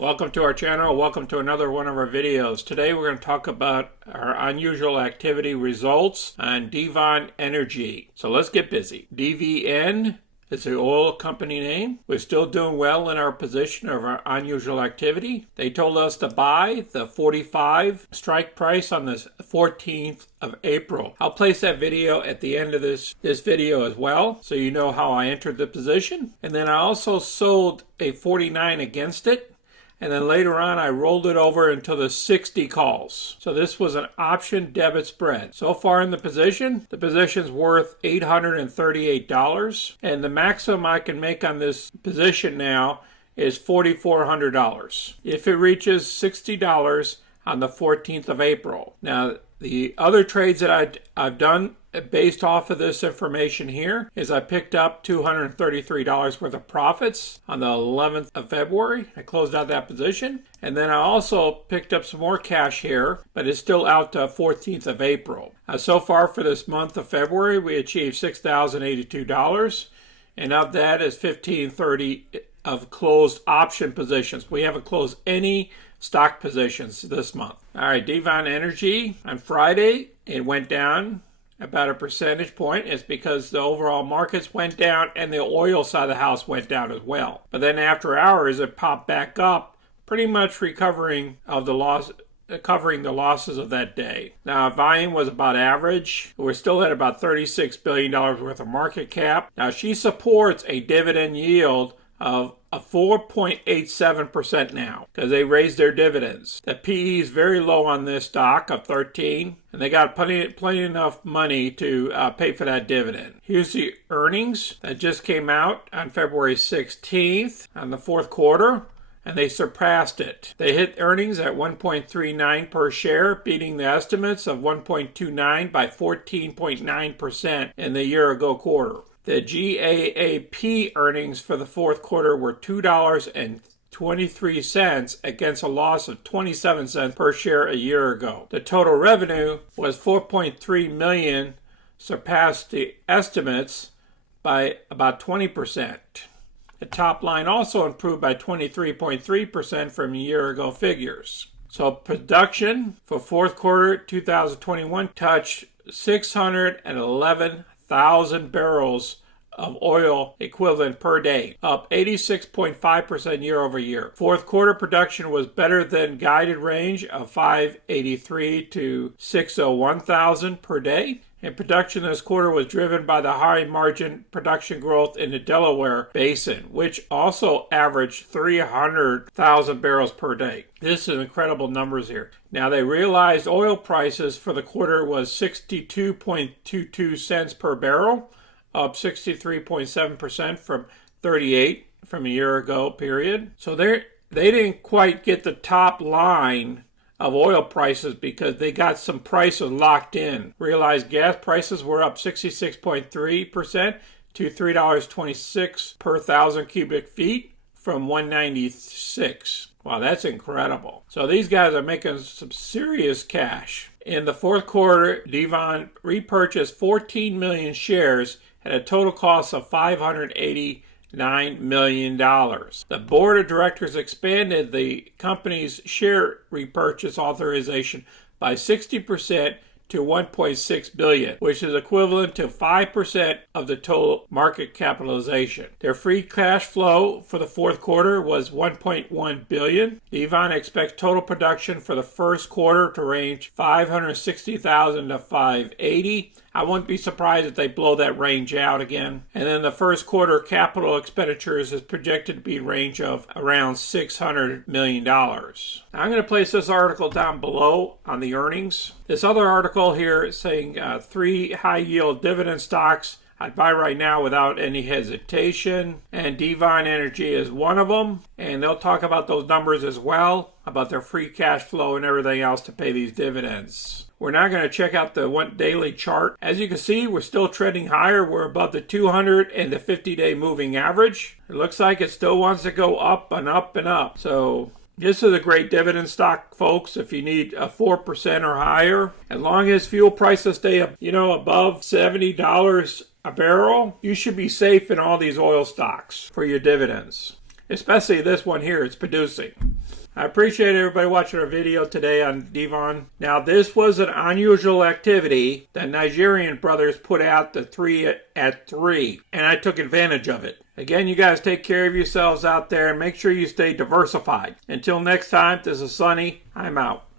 Welcome to our channel. Welcome to another one of our videos. Today we're going to talk about our unusual activity results on Devon Energy. So let's get busy. DVN is the oil company name. We're still doing well in our position of our unusual activity. They told us to buy the 45 strike price on the 14th of April. I'll place that video at the end of this video as well, so you know how I entered the position. And then I also sold a 49 against it. And then later on, I rolled it over into the 60 calls. So this was an option debit spread. So far in the position's worth $838. And the maximum I can make on this position now is $4,400. If it reaches $60 on the 14th of April. Now, the other trades that I've done based off of this information here is I picked up $233 worth of profits on the 11th of February. I closed out that position. And then I also picked up some more cash here, but it's still out to 14th of April. So far for this month of February, we achieved $6,082. And of that is $1,530 of closed option positions. We haven't closed any stock positions this month. All right, Devon Energy on Friday, it went down about a percentage point. It's because the overall markets went down and the oil side of the house went down as well. But then after hours, it popped back up, pretty much covering the losses of that day. Now, volume was about average. We're still at about $36 billion worth of market cap. Now, she supports a dividend yield of a 4.87% now because they raised their dividends. The PE is very low on this stock of 13, and they got plenty enough money to pay for that dividend. Here's the earnings that just came out on February 16th on the fourth quarter, and they surpassed it. They hit earnings at 1.39 per share, beating the estimates of 1.29 by 14.9% in the year ago quarter. The GAAP earnings for the fourth quarter were $2.23 against a loss of 27 cents per share a year ago. The total revenue was $4.3 million, surpassed the estimates by about 20%. The top line also improved by 23.3% from year ago figures. So production for fourth quarter 2021 touched 611,000 barrels of oil equivalent per day, up 86.5% year over year. Fourth quarter production was better than guided range of 583 to 601,000 per day. And production this quarter was driven by the high margin production growth in the Delaware Basin, which also averaged 300,000 barrels per day. This is incredible numbers here. Now, they realized oil prices for the quarter was 62.22 cents per barrel, up 63.7% from 38 from a year ago period. So they didn't quite get the top line of oil prices because they got some prices locked in. Realized gas prices were up 66.3% to $3.26 per thousand cubic feet from $1.96. Wow, that's incredible. So these guys are making some serious cash. In the fourth quarter, Devon repurchased 14 million shares at a total cost of $589 million. The board of directors expanded the company's share repurchase authorization by 60% to $1.6 billion, which is equivalent to 5% of the total market capitalization. Their free cash flow for the fourth quarter was $1.1 billion. Devon expects total production for the first quarter to range 560,000 to 580. I wouldn't be surprised if they blow that range out again. And then the first quarter capital expenditures is projected to be a range of around $600 million. Now, I'm going to place this article down below on the earnings. This other article here is saying 3 high-yield dividend stocks I'd buy right now without any hesitation. And Devon Energy is one of them. And they'll talk about those numbers as well, about their free cash flow and everything else to pay these dividends. We're now going to check out the daily chart. As you can see, we're still trending higher. We're above the 200 and the 50-day moving average. It looks like it still wants to go up and up and up. So this is a great dividend stock, folks, if you need a 4% or higher. As long as fuel prices stay up, above $70 a barrel, you should be safe in all these oil stocks for your dividends. Especially this one here, it's producing. I appreciate everybody watching our video today on Devon. Now, this was an unusual activity. The Nigerian brothers put out the 3 at 3, and I took advantage of it. Again, you guys take care of yourselves out there and make sure you stay diversified. Until next time, this is Sonny. I'm out.